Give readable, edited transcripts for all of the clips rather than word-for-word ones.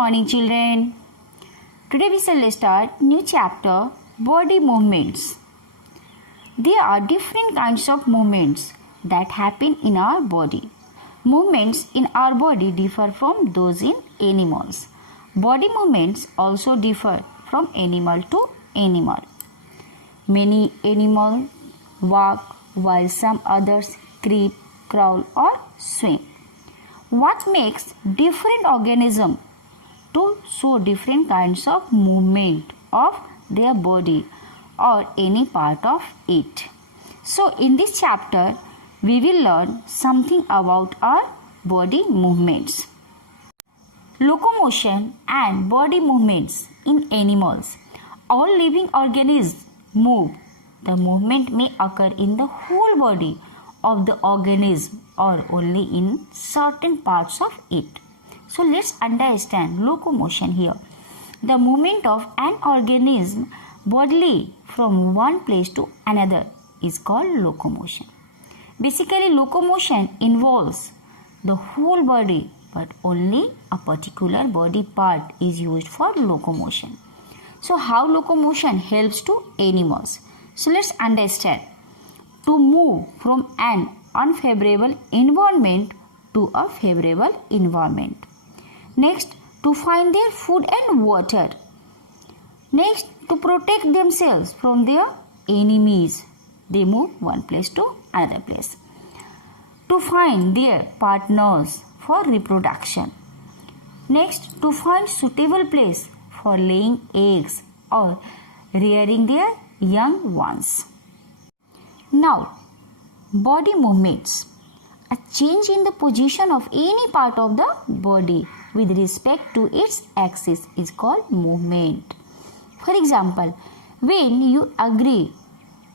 morning, children. Today we shall start new chapter, body movements. There are different kinds of movements that happen in our body. Movements in our body differ from those in animals. Body movements also differ from animal to animal. Many animals walk while some others creep, crawl or swim. What makes different organisms to show different kinds of movement of their body or any part of it? So in this chapter we will learn something about our body movements. Locomotion and body movements in animals. All living organisms move. The movement may occur in the whole body of the organism or only in certain parts of it. So let's understand locomotion here. The movement of an organism bodily from one place to another is called locomotion. Basically, locomotion involves the whole body, but only a particular body part is used for locomotion. So how locomotion helps to animals? So let's understand. To move from an unfavorable environment to a favorable environment. Next, to find their food and water. Next, to protect themselves from their enemies. They move one place to another place. To find their partners for reproduction. Next, to find suitable place for laying eggs or rearing their young ones. Now, body movements. A change in the position of any part of the body with respect to its axis is called movement. For example, when you agree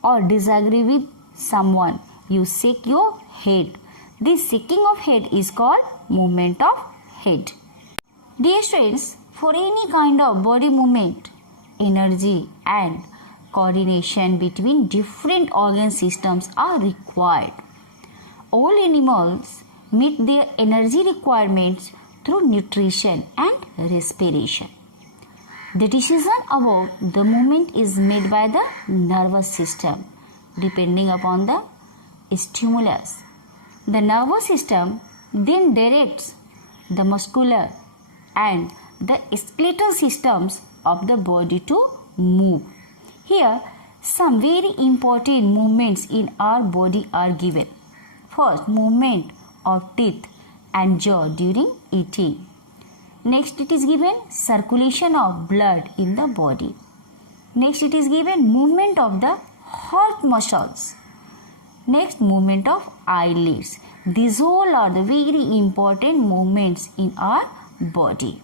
or disagree with someone, you shake your head. This shaking of head is called movement of head. Dear students, for any kind of body movement, energy and coordination between different organ systems are required. All animals meet their energy requirements through nutrition and respiration. The decision about the movement is made by the nervous system depending upon the stimulus. The nervous system then directs the muscular and the skeletal systems of the body to move. Here, some very important movements in our body are given. First, movement of teeth and jaw during eating. Next, it is given circulation of blood in the body. Next, it is given movement of the heart muscles. Next, movement of eyelids. These all are the very important movements in our body.